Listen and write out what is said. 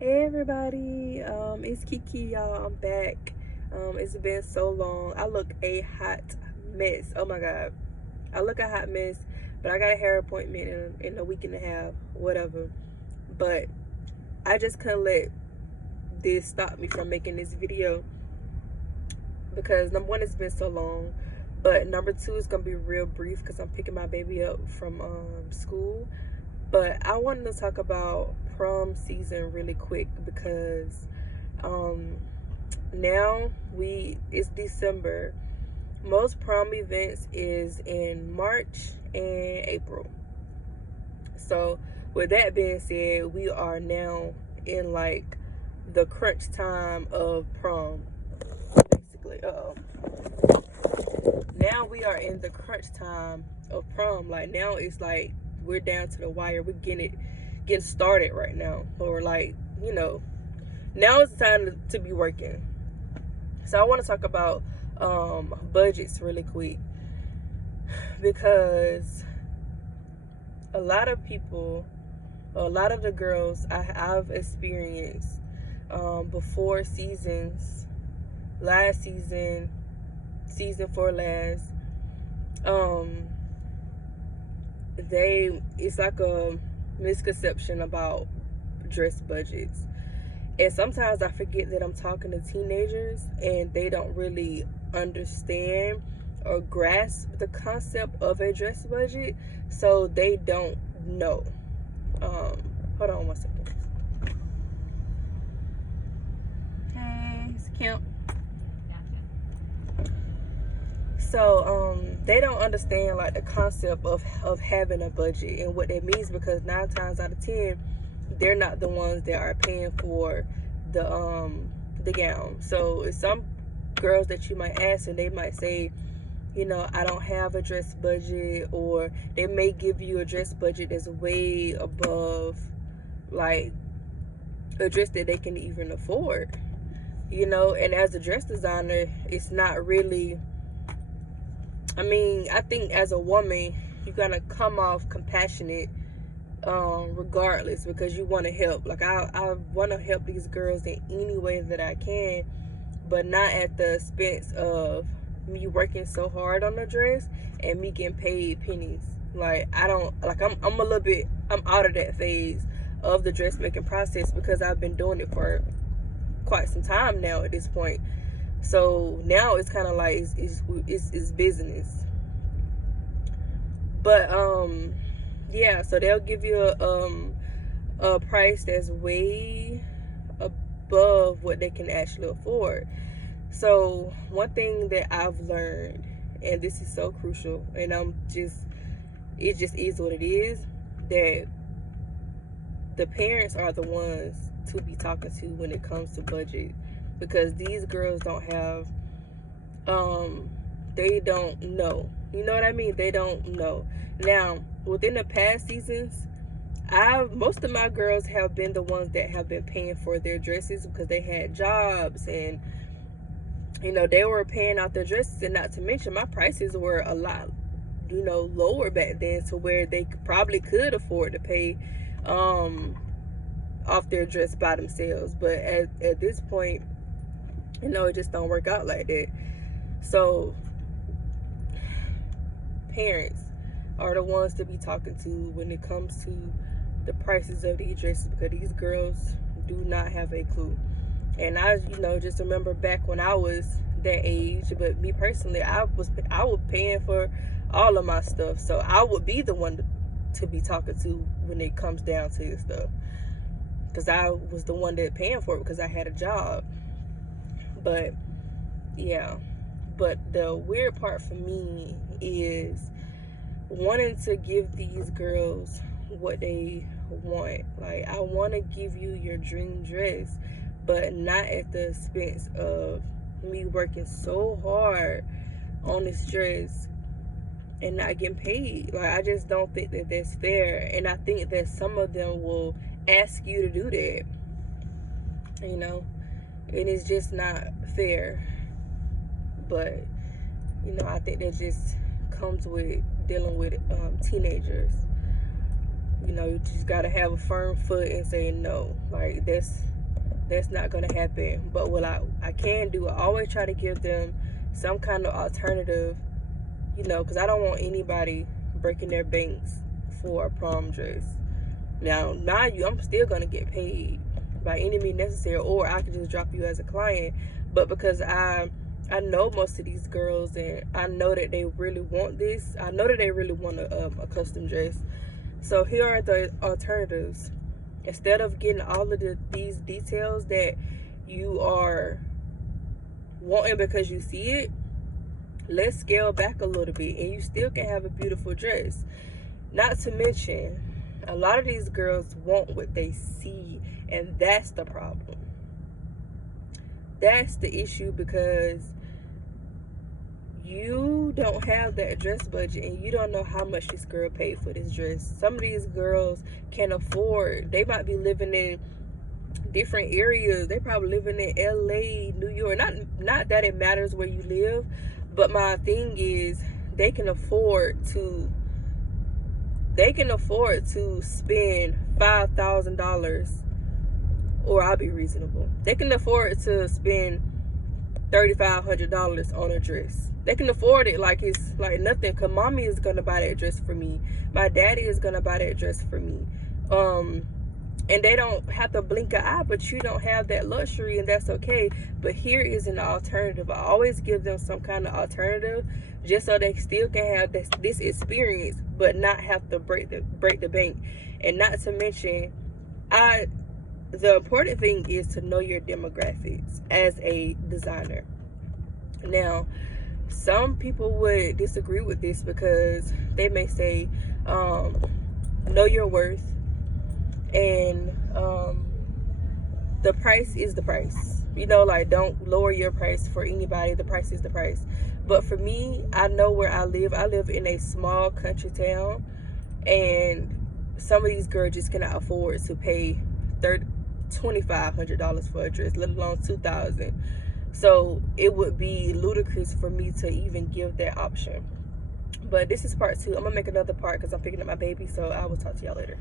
Hey everybody, it's Kiki, y'all. I'm back. It's been so long. I look a hot mess. Oh my god, I look a hot mess. But I got a hair appointment in a week and a half, whatever. But I just couldn't let this stop me from making this video because number one, it's been so long. But number two, it's gonna be real brief because I'm picking my baby up from school. But I wanted to talk about prom season really quick because um now it's December. Most prom events is in March and April. So with that being said, we are now in like the crunch time of prom, basically. Now we are in the crunch time of prom. Like now it's like we're down to the wire. We're getting started right now. Or like, now it's time to be working. So I want to talk about budgets really quick because a lot of people, a lot of the girls I've experienced before seasons, last season, season four last, um, it's like a misconception about dress budgets. And sometimes I forget that I'm talking to teenagers and they don't really understand or grasp the concept of a dress budget, so they don't know. Hold on one second. Hey, it's Kim. So they don't understand like the concept of having a budget and what that means, because 9 times out of 10 they're not the ones that are paying for the gown. So it's some girls that you might ask and they might say, I don't have a dress budget, or they may give you a dress budget that's way above like a dress that they can even afford. And as a dress designer, it's not really, I think as a woman, you gotta come off compassionate, regardless, because you want to help. Like I want to help these girls in any way that I can, but not at the expense of me working so hard on the dress and me getting paid pennies. Like I don't like I'm out of that phase of the dressmaking process because I've been doing it for quite some time now at this point. So now it's kind of like it's business. But yeah, so they'll give you a price that's way above what they can actually afford. So one thing that I've learned, and this is so crucial, and it just is what it is, that the parents are the ones to be talking to when it comes to budget, because these girls don't have, they don't know. You know what I mean? They don't know. Now, within the past seasons, most of my girls have been the ones that have been paying for their dresses because they had jobs, and they were paying out their dresses. And not to mention, my prices were a lot lower back then, to where they probably could afford to pay off their dress by themselves. But at this point, it just don't work out like that. So parents are the ones to be talking to when it comes to the prices of these dresses, because these girls do not have a clue. And I just remember back when I was that age. But me personally, I was paying for all of my stuff, so I would be the one to be talking to when it comes down to this stuff, because I was the one that paying for it because I had a job. But yeah, but the weird part for me is wanting to give these girls what they want. Like, I want to give you your dream dress, but not at the expense of me working so hard on this dress and not getting paid. Like, I just don't think that that's fair. And I think that some of them will ask you to do that, and it's just not fair. But I think that just comes with dealing with teenagers. You know, you just gotta have a firm foot and say no. Like that's not gonna happen. But what I can do, I always try to give them some kind of alternative, you know, because I don't want anybody breaking their banks for a prom dress. Now, mind you, I'm still gonna get paid by any means necessary, or I could just drop you as a client. But because I know most of these girls, and I know that they really want this. I know that they really want a custom dress. So here are the alternatives. Instead of getting all of these details that you are wanting because you see it, let's scale back a little bit, and you still can have a beautiful dress. Not to mention, a lot of these girls want what they see, and that's the problem. That's the issue, because you don't have that dress budget and you don't know how much this girl paid for this dress. Some of these girls can afford, they might be living in different areas. They probably living in LA, New York. Not that it matters where you live, but my thing is they can afford to spend $5,000, or I'll be reasonable. They can afford to spend $3,500 on a dress. They can afford it like it's like nothing. Cause mommy is gonna buy that dress for me. My daddy is gonna buy that dress for me. And they don't have to blink an eye, but you don't have that luxury, and that's okay. But here is an alternative. I always give them some kind of alternative, just so they still can have this experience, but not have to break the bank. And not to mention, the important thing is to know your demographics as a designer. Now, some people would disagree with this because they may say, know your worth, and the price is the price. You know, like, don't lower your price for anybody. The price is the price. But for me, I know where I live. I live in a small country town, and some of these girls just cannot afford to pay $2,500 for a dress, let alone $2,000. So it would be ludicrous for me to even give that option. But this is part 2. I'm gonna make another part because I'm picking up my baby. So I will talk to y'all later.